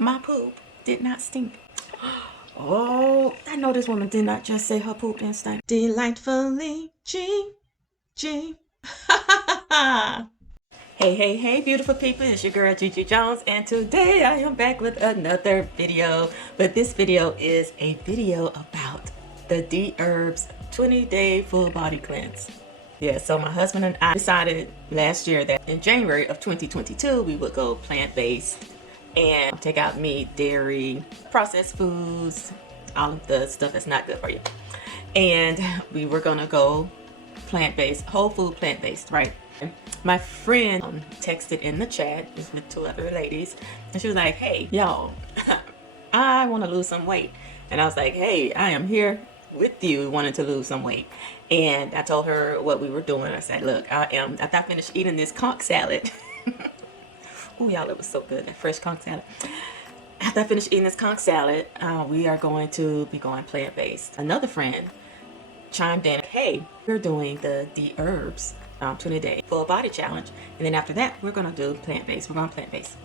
My poop did not stink. Oh, I know this woman did not just say her poop didn't stink. Delightfully GG. Hey, hey, hey, beautiful people, it's your girl Gigi Jones, and today I am back with another video. But this video is a video about the DHerbs 20-day full body cleanse. Yeah, so my husband and I decided last year that in January of 2022 we would go plant-based and take out meat, dairy, processed foods, all of the stuff that's not good for you. And we were gonna go plant-based, whole food plant-based, right? My friend texted in the chat, just with two other ladies, and she was like, hey, y'all, I want to lose some weight. And I was like, hey, I am here with you wanting to lose some weight. And I told her what we were doing. I said, look, after I finished eating this conch salad, oh, y'all, it was so good, that fresh conch salad. After I finished eating this conch salad, we are going to be going plant-based. Another friend chimed in, hey, we're doing the DHerbs 20-day full body challenge, and then after that we're gonna do plant-based. We're going plant-based.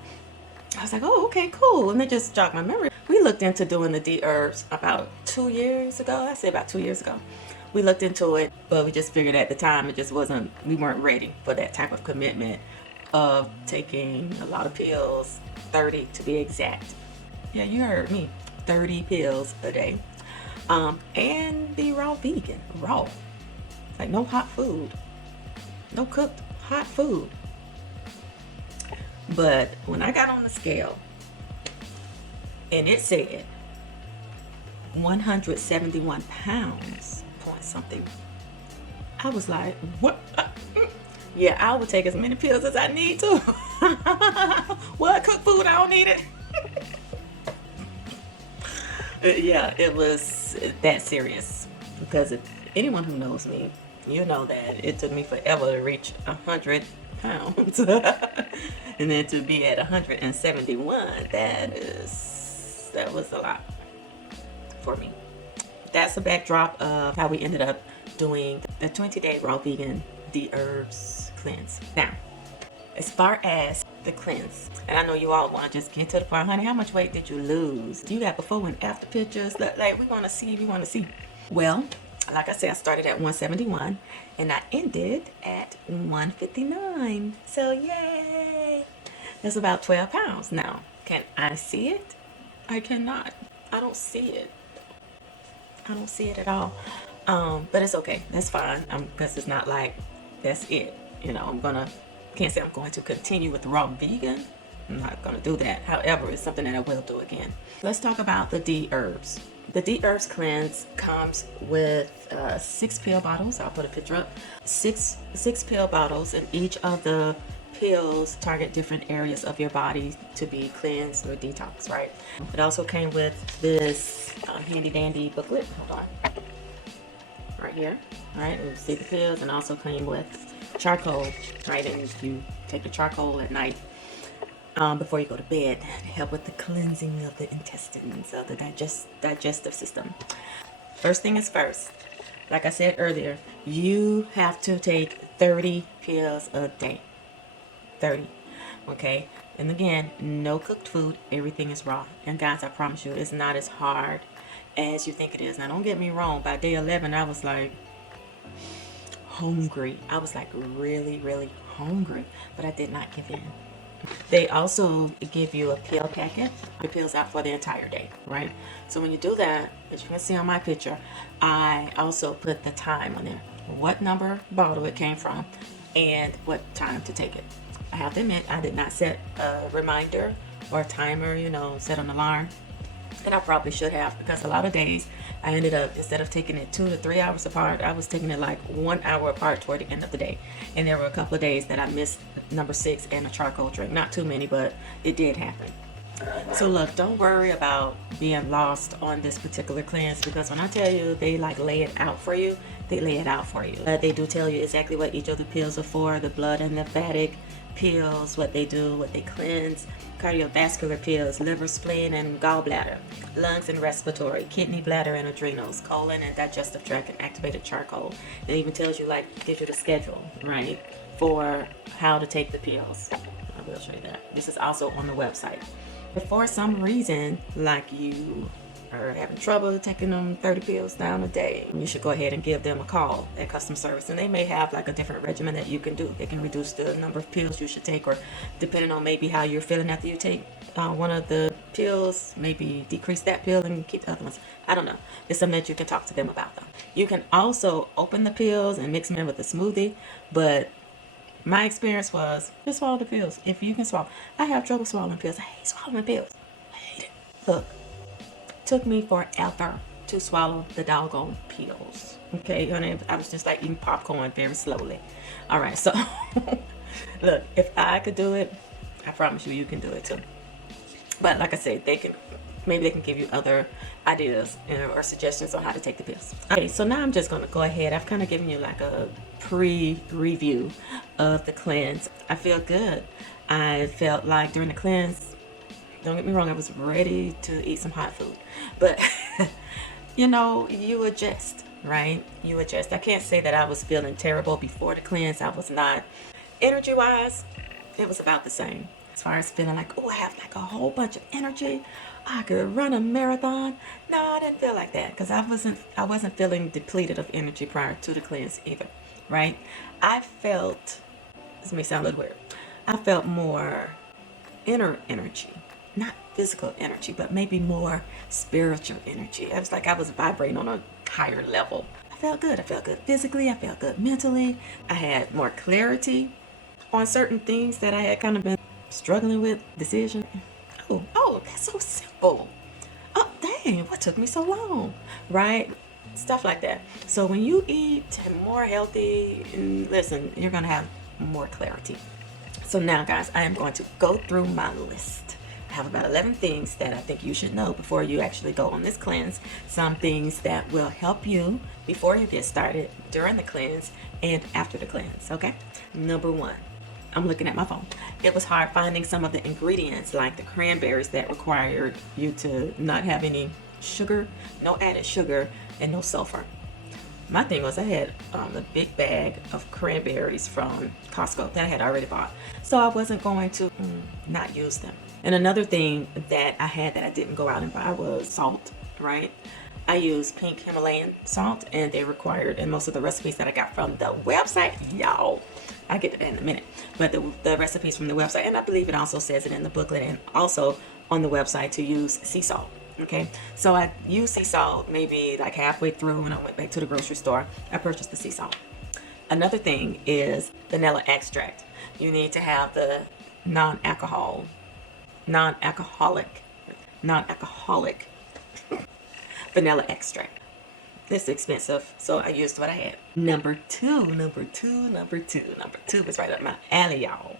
I was like, oh, okay, cool. And it just jogged my memory. We looked into doing the DHerbs about 2 years ago. I say about 2 years ago. We looked into it, but we just figured at the time it just wasn't, we weren't ready for that type of commitment of taking a lot of pills, 30 to be exact. Yeah, you heard me, 30 pills a day. And be raw vegan, raw. Like no hot food. No cooked hot food. But when I got on the scale and it said 171 pounds point something, I was like, what? Yeah, I will take as many pills as I need to. What? Cooked food? I don't need it. Yeah, it was that serious. Because if anyone who knows me, you know that it took me forever to reach 100 pounds. And then to be at 171, that was a lot for me. That's the backdrop of how we ended up doing the 20-day raw vegan DHerbs cleanse. Now, as far as the cleanse, and I know you all want to just get to the point, honey, how much weight did you lose? Do you got before and after pictures? Like, we want to see. Well, like I said, I started at 171 and I ended at 159. So yay! That's about 12 pounds. Now, can I see it? I cannot. I don't see it. I don't see it at all. But it's okay. That's fine. Because it's not like that's it. You know, can't say I'm going to continue with raw vegan. I'm not going to do that. However, it's something that I will do again. Let's talk about the DHerbs. The DHerbs cleanse comes with 6 pill bottles. I'll put a picture up. Six pill bottles, and each of the pills target different areas of your body to be cleansed or detox, right? It also came with this handy dandy booklet. Hold on. Right here. All right, you see the pills, and also came with charcoal, right? And you take the charcoal at night before you go to bed to help with the cleansing of the intestines, of the digestive system. First thing is first. Like I said earlier, you have to take 30 pills a day. 30. Okay? And again, no cooked food. Everything is raw. And guys, I promise you, it's not as hard as you think it is. Now, don't get me wrong. By day 11, I was like hungry. I was like really, really hungry. But I did not give in. They also give you a pill packet. The pills out for the entire day, right? So when you do that, as you can see on my picture, I also put the time on there. What number bottle it came from and what time to take it. I have to admit, I did not set a reminder or a timer, you know, set an alarm. And I probably should have, because a lot of days I ended up, instead of taking it 2 to 3 hours apart, I was taking it like 1 hour apart toward the end of the day. And there were a couple of days that I missed number 6 and a charcoal drink. Not too many, but it did happen. So look, don't worry about being lost on this particular cleanse, because when I tell you they like lay it out for you, they lay it out for you. They do tell you exactly what each of the pills are for, the blood and lymphatic pills, what they do, what they cleanse, cardiovascular pills, liver, spleen, and gallbladder, lungs and respiratory, kidney, bladder, and adrenals, colon and digestive tract, and activated charcoal. It even tells you, like, gives you the schedule, right, for how to take the pills. I will show you that. This is also on the website. If for some reason, like you are having trouble taking them 30 pills down a day, you should go ahead and give them a call at customer service, and they may have like a different regimen that you can do. They can reduce the number of pills you should take, or depending on maybe how you're feeling after you take one of the pills, maybe decrease that pill and keep the other ones. I don't know. It's something that you can talk to them about though. You can also open the pills and mix them in with a smoothie, but my experience was just swallow the pills if you can swallow. I have trouble swallowing pills. I hate swallowing pills. I hate it. Look, took me forever to swallow the doggone pills. Okay, honey, I was just like eating popcorn very slowly. All right, so look, if I could do it, I promise you can do it too. But like I said, maybe they can give you other ideas or suggestions on how to take the pills. Okay, so now I'm just going to go ahead. I've kind of given you like a pre-review of the cleanse. I feel good. I felt like during the cleanse, don't get me wrong, I was ready to eat some hot food. But, you know, you adjust, right? You adjust. I can't say that I was feeling terrible before the cleanse. I was not. Energy-wise, it was about the same. As far as feeling like, oh, I have like a whole bunch of energy, I could run a marathon. No, I didn't feel like that, because I wasn't feeling depleted of energy prior to the cleanse either, right? I felt, this may sound a little weird, I felt more inner energy, not physical energy, but maybe more spiritual energy. I was like I was vibrating on a higher level. I felt good. I felt good physically. I felt good mentally. I had more clarity on certain things that I had kind of been struggling with. Decision. Oh, that's so simple. Oh, dang, what took me so long, right? Stuff like that. So when you eat more healthy, and listen, you're gonna have more clarity. So now, guys, I am going to go through my list. I have about 11 things that I think you should know before you actually go on this cleanse. Some things that will help you before you get started, during the cleanse, and after the cleanse, okay? Number one, I'm looking at my phone. It was hard finding some of the ingredients, like the cranberries, that required you to not have any sugar, no added sugar, and no sulfur. My thing was I had a big bag of cranberries from Costco that I had already bought, so I wasn't going to not use them. And another thing that I had that I didn't go out and buy was salt, right? I used pink Himalayan salt, and they required, in most of the recipes that I got from the website, y'all, I'll get to that in a minute, but the recipes from the website, and I believe it also says it in the booklet and also on the website, to use sea salt. Okay, so I used sea salt maybe like halfway through when I went back to the grocery store. I purchased the sea salt. Another thing is vanilla extract. You need to have the non-alcoholic vanilla extract. It's expensive, so I used what I had. Number two is right up my alley, y'all.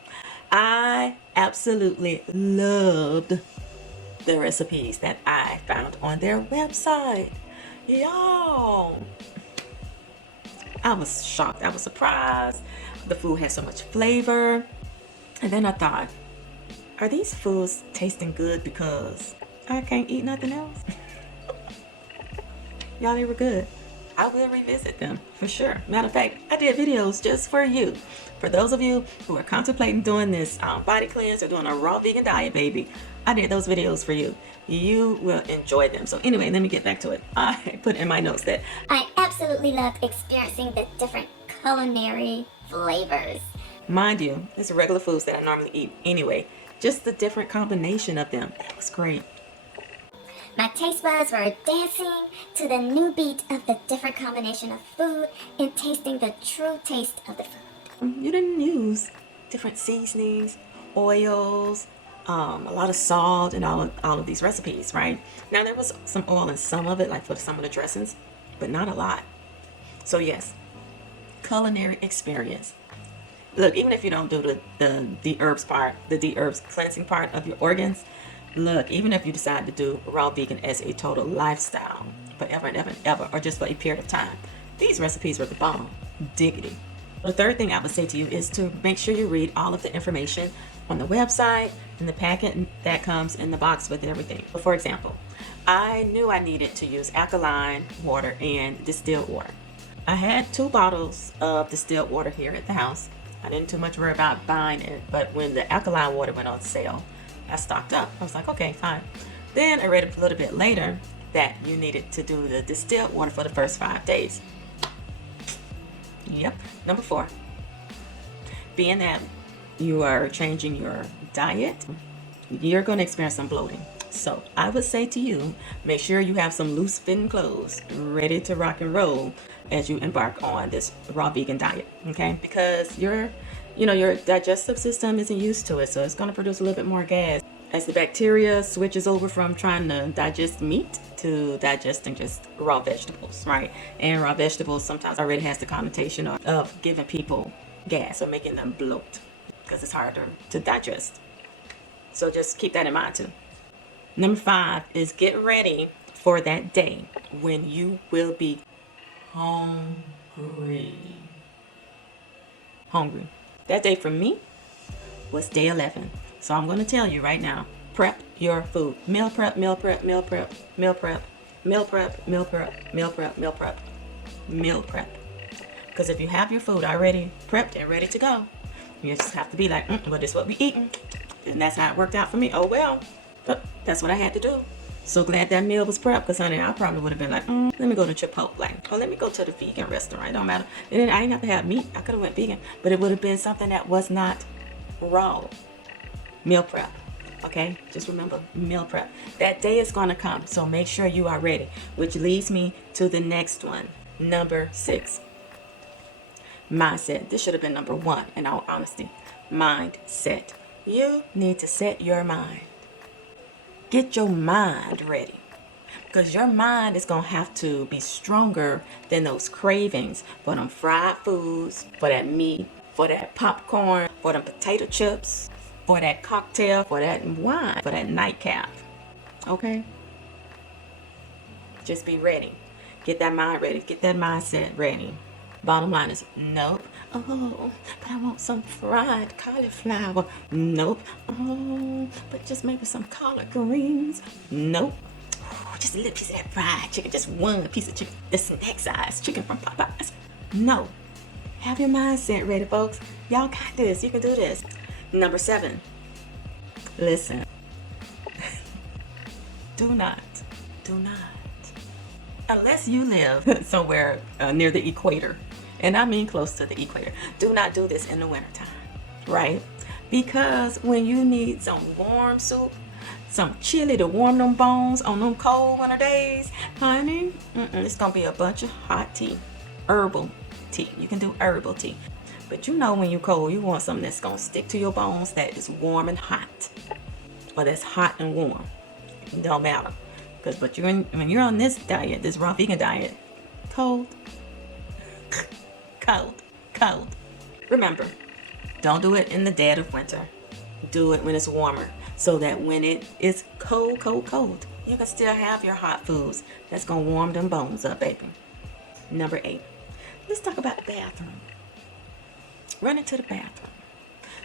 I absolutely loved the recipes that I found on their website. Y'all, I was shocked. I was surprised. The food had so much flavor. And then I thought, are these foods tasting good because I can't eat nothing else? Y'all, they were good. I will revisit them for sure. Matter of fact, I did videos just for you. For those of you who are contemplating doing this body cleanse or doing a raw vegan diet, baby, I did those videos for you. You will enjoy them. So anyway, let me get back to it. I put in my notes that I absolutely loved experiencing the different culinary flavors. Mind you, it's regular foods that I normally eat anyway. Just the different combination of them. It was great. My taste buds were dancing to the new beat of the different combination of food and tasting the true taste of the food. You didn't use different seasonings, oils, a lot of salt in all of these recipes, right? Now there was some oil in some of it, like for some of the dressings, but not a lot. So yes, culinary experience. Look, even if you don't do the herbs part, the herbs cleansing part of your organs, look, even if you decide to do raw vegan as a total lifestyle forever and ever and ever, or just for a period of time, these recipes were the bomb. Diggity. The third thing I would say to you is to make sure you read all of the information on the website and the packet that comes in the box with everything. For example, I knew I needed to use alkaline water and distilled water. I had 2 bottles of distilled water here at the house. I didn't too much worry about buying it, but when the alkaline water went on sale, I stocked up. I was like, okay, fine. Then I read a little bit later that you needed to do the distilled water for the first 5 days. Yep. Number 4, being that you are changing your diet, you're going to experience some bloating. So I would say to you, make sure you have some loose fitting clothes ready to rock and roll as you embark on this raw vegan diet, okay? Because your digestive system isn't used to it, so it's going to produce a little bit more gas as the bacteria switches over from trying to digest meat to digesting just raw vegetables, right? And raw vegetables sometimes already has the connotation of giving people gas or making them bloat because it's harder to digest. So just keep that in mind too. Number 5 is get ready for that day when you will be hungry. That day for me was day 11. So I'm going to tell you right now, prep your food. Meal prep, meal prep, meal prep, meal prep, meal prep, meal prep, meal prep, meal prep, meal prep. Because if you have your food already prepped and ready to go, you just have to be like, well, this is what we eating. And that's how it worked out for me. Oh, well, but that's what I had to do. So glad that meal was prepped, because honey, I probably would have been like, let me go to Chipotle, or let me go to the vegan restaurant. It don't matter. And then I didn't have to have meat. I could have went vegan, but it would have been something that was not raw. Meal prep. Okay, just remember, meal prep. That day is going to come, so make sure you are ready. Which leads me to the next one, number 6. Mindset. This should have been number 1, in all honesty. Mindset. You need to set your mind. Get your mind ready, because your mind is going to have to be stronger than those cravings for them fried foods, for that meat, for that popcorn, for them potato chips, for that cocktail, for that wine, for that nightcap. Okay? Just be ready. Get that mind ready. Get that mindset ready. Bottom line is, nope. Oh, but I want some fried cauliflower. Nope. Oh, but just maybe some collard greens. Nope. Oh, just a little piece of that fried chicken. Just one piece of chicken. The snack size chicken from Popeyes. No. Have your mindset ready, folks. Y'all got this. You can do this. Number 7. Listen. Do not. Unless you live somewhere near the equator, and I mean close to the equator, do not do this in the wintertime, right? Because when you need some warm soup, some chili to warm them bones on them cold winter days, honey, it's going to be a bunch of hot tea, herbal tea. You can do herbal tea. But you know when you're cold, you want something that's going to stick to your bones, that is warm and hot, or that's hot and warm. It don't matter. But when you're on this diet, this raw vegan diet, cold. Remember, don't do it in the dead of winter. Do it when it's warmer, so that when it is cold, you can still have your hot foods that's going to warm them bones up, baby. Number 8. Let's talk about the bathroom. Running to the bathroom.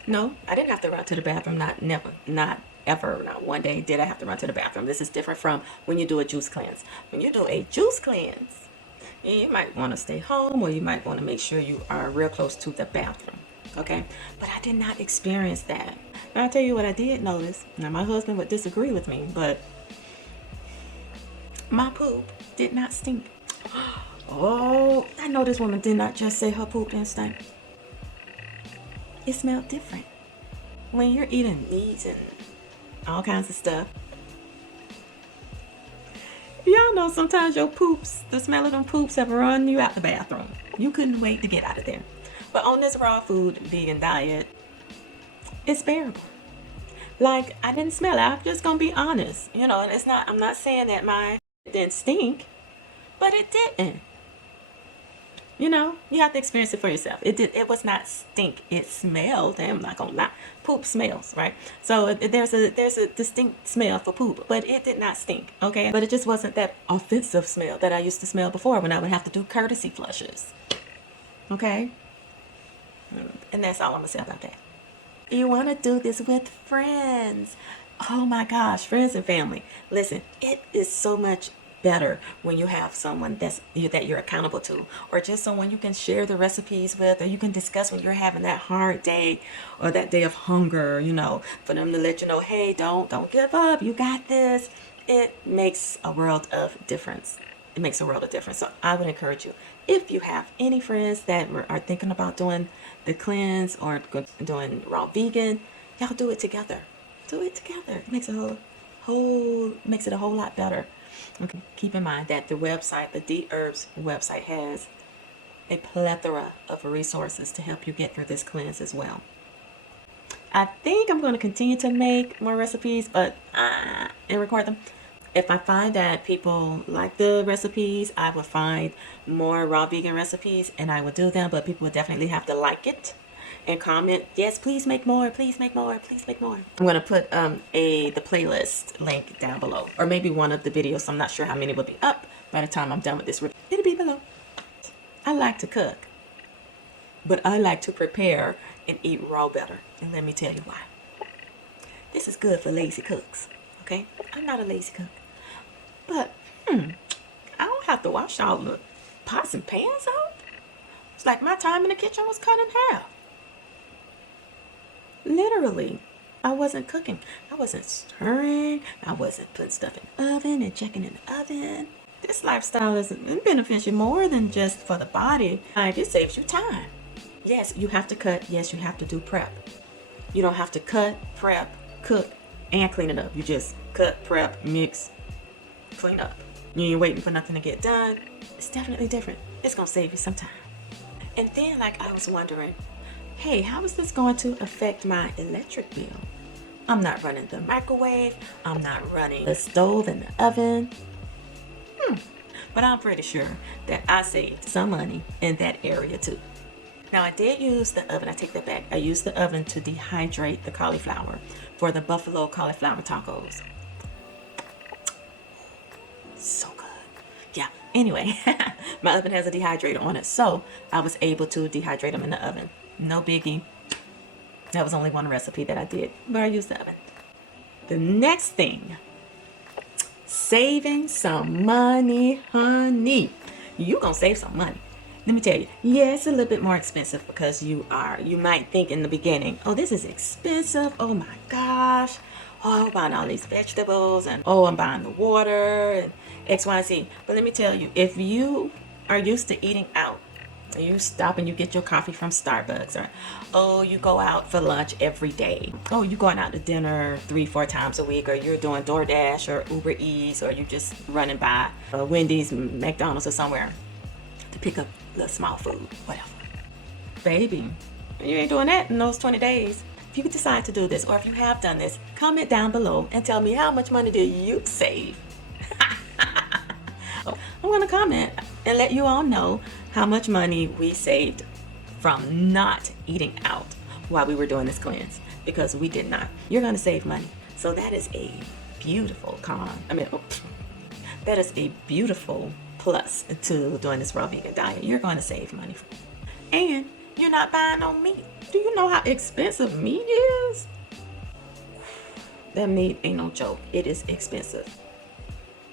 No, I didn't have to run to the bathroom. Not one day did I have to run to the bathroom. This is different from when you do a juice cleanse. When you do a juice cleanse, you might want to stay home, or you might want to make sure you are real close to the bathroom. Okay? But I did not experience that. And I'll tell you what I did notice. Now, my husband would disagree with me, but my poop did not stink. Oh, I know this woman did not just say her poop didn't stink. It smelled different. When you're eating meats and all kinds of stuff, y'all know sometimes your poops, the smell of them poops have run you out the bathroom. You couldn't wait to get out of there. But on this raw food vegan diet, it's bearable. Like, I didn't smell it. I'm just gonna be honest. And I'm not saying that mine didn't stink, but it didn't. You have to experience it for yourself. It was not stink. It smelled. I'm not gonna lie. Poop smells, right? So there's a distinct smell for poop, but it did not stink. Okay, but it just wasn't that offensive smell that I used to smell before when I would have to do courtesy flushes. Okay, and that's all I'm gonna say about that. You want to do this with friends. Oh my gosh, friends and family. Listen, it is so much better when you have someone that you're accountable to, or just someone you can share the recipes with, or you can discuss when you're having that hard day or that day of hunger, you know, for them to let you know, hey, don't give up, you got this. It makes a world of difference. It makes a world of difference. So I would encourage you, if you have any friends that are thinking about doing the cleanse or doing raw vegan, y'all do it together. Do it together. It makes it makes it a whole lot better. Okay. Keep in mind that the website, the DHerbs website, has a plethora of resources to help you get through this cleanse as well. I think I'm going to continue to make more recipes, but and record them. If I find that people like the recipes, I will find more raw vegan recipes and I will do them, but people will definitely have to like it and comment, yes, please make more, please make more, please make more. I'm going to put the playlist link down below, or maybe one of the videos. I'm not sure how many will be up by the time I'm done with this. It'll be below. I like to cook, but I like to prepare and eat raw better. And let me tell you why. This is good for lazy cooks, okay? I'm not a lazy cook. But, I don't have to wash all the pots and pans out. It's like my time in the kitchen was cut in half. Literally, I wasn't cooking. I wasn't stirring. I wasn't putting stuff in the oven and checking in the oven. This lifestyle is beneficial more than just for the body. Like, it saves you time. Yes, you have to cut. Yes, you have to do prep. You don't have to cut, prep, cook, and clean it up. You just cut, prep, mix, clean up. You ain't waiting for nothing to get done. It's definitely different. It's going to save you some time. And then, like, I was wondering, hey, how is this going to affect my electric bill? I'm not running the microwave. I'm not running the stove and the oven. But I'm pretty sure that I saved some money in that area too. Now, I did use the oven. I take that back. I used the oven to dehydrate the cauliflower for the buffalo cauliflower tacos. So good. Yeah. Anyway, my oven has a dehydrator on it, so I was able to dehydrate them in the oven. No biggie. That was only one recipe that I did, but I used the oven. The next thing, saving some money, honey. You gonna save some money. Let me tell you, yeah, it's a little bit more expensive because you might think in the beginning, oh, this is expensive. Oh my gosh. Oh, I'm buying all these vegetables, and oh, I'm buying the water and X, Y, Z. But let me tell you, if you are used to eating out, you stop and you get your coffee from Starbucks, or oh, you go out for lunch every day. Oh, you going out to dinner 3-4 times a week, or you're doing DoorDash or Uber Eats, or you just running by Wendy's, McDonald's, or somewhere to pick up little small food, whatever. Baby, you ain't doing that in those 20 days. If you decide to do this, or if you have done this, comment down below and tell me how much money did you save. I'm going to comment and let you all know how much money we saved from not eating out while we were doing this cleanse, because we did not. You're going to save money. So that is a beautiful that is a beautiful plus to doing this raw vegan diet. You're going to save money. And you're not buying no meat. Do you know how expensive meat is? That meat ain't no joke. It is expensive.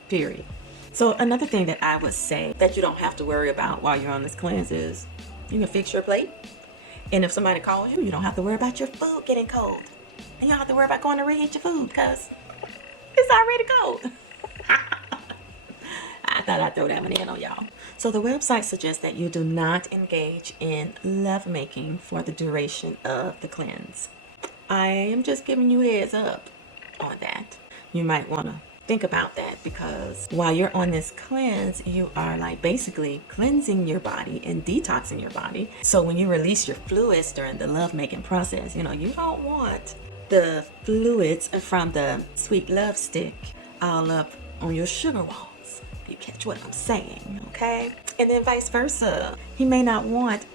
Period. So another thing that I would say that you don't have to worry about while you're on this cleanse is you can fix your plate. And if somebody calls you, you don't have to worry about your food getting cold. And you don't have to worry about going to reheat your food because it's already cold. I thought I'd throw that one in on y'all. So the website suggests that you do not engage in lovemaking for the duration of the cleanse. I am just giving you a heads up on that. You might want to think about that, because while you're on this cleanse, you are like basically cleansing your body and detoxing your body. So when you release your fluids during the lovemaking process, you don't want the fluids from the sweet love stick all up on your sugar walls. You catch what I'm saying, okay? And then vice versa. He does not want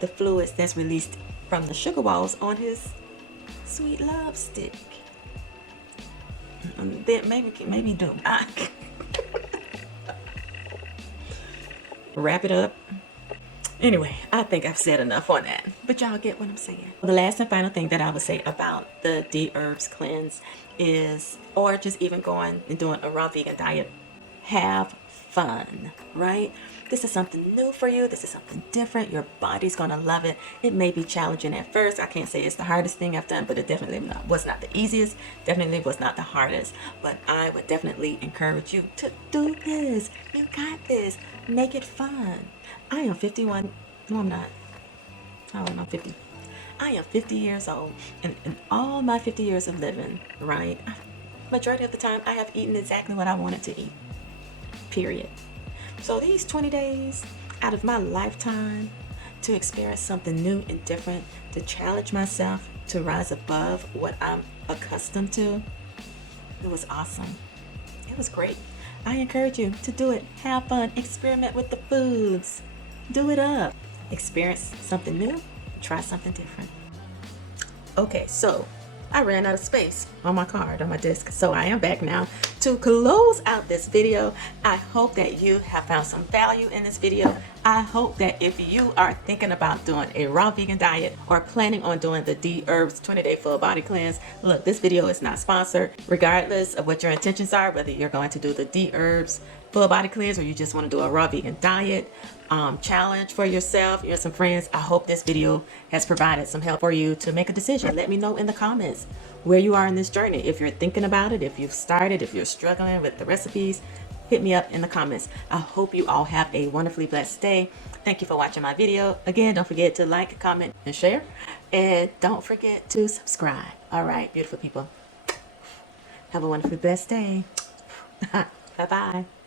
the fluids that's released from the sugar walls on his sweet love stick. Then maybe do. Wrap it up Anyway, I think I've said enough on that, but y'all get what I'm saying. The last and final thing that I would say about the DHerbs cleanse is, or just even going and doing a raw vegan diet, have fun, right? This is something new for you. This is something different. Your body's going to love it. It may be challenging at first. I can't say it's the hardest thing I've done, but it definitely was not the easiest. Definitely was not the hardest. But I would definitely encourage you to do this. You got this. Make it fun. I am 51. No, I'm not. Oh, I'm 50. I am 50 years old. And in all my 50 years of living, right, majority of the time, I have eaten exactly what I wanted to eat. Period. So these 20 days out of my lifetime to experience something new and different, to challenge myself, to rise above what I'm accustomed to, it was awesome. It was great. I encourage you to do it. Have fun. Experiment with the foods. Do it up. Experience something new. Try something different. Okay, so I ran out of space on my card, on my disk. So I am back now to close out this video. I hope that you have found some value in this video. I hope that if you are thinking about doing a raw vegan diet or planning on doing the DHerbs 20-day full body cleanse, look, this video is not sponsored. Regardless of what your intentions are, whether you're going to do the DHerbs full body cleanse or you just want to do a raw vegan diet challenge for yourself, you and some friends, I hope this video has provided some help for you to make a decision. Let me know in the comments where you are in this journey. If you're thinking about it, if you've started, if you're struggling with the recipes, hit me up in the comments. I hope you all have a wonderfully blessed day. Thank you for watching my video. Again, don't forget to like, comment, and share. And don't forget to subscribe. All right, beautiful people. Have a wonderfully blessed day. Bye-bye.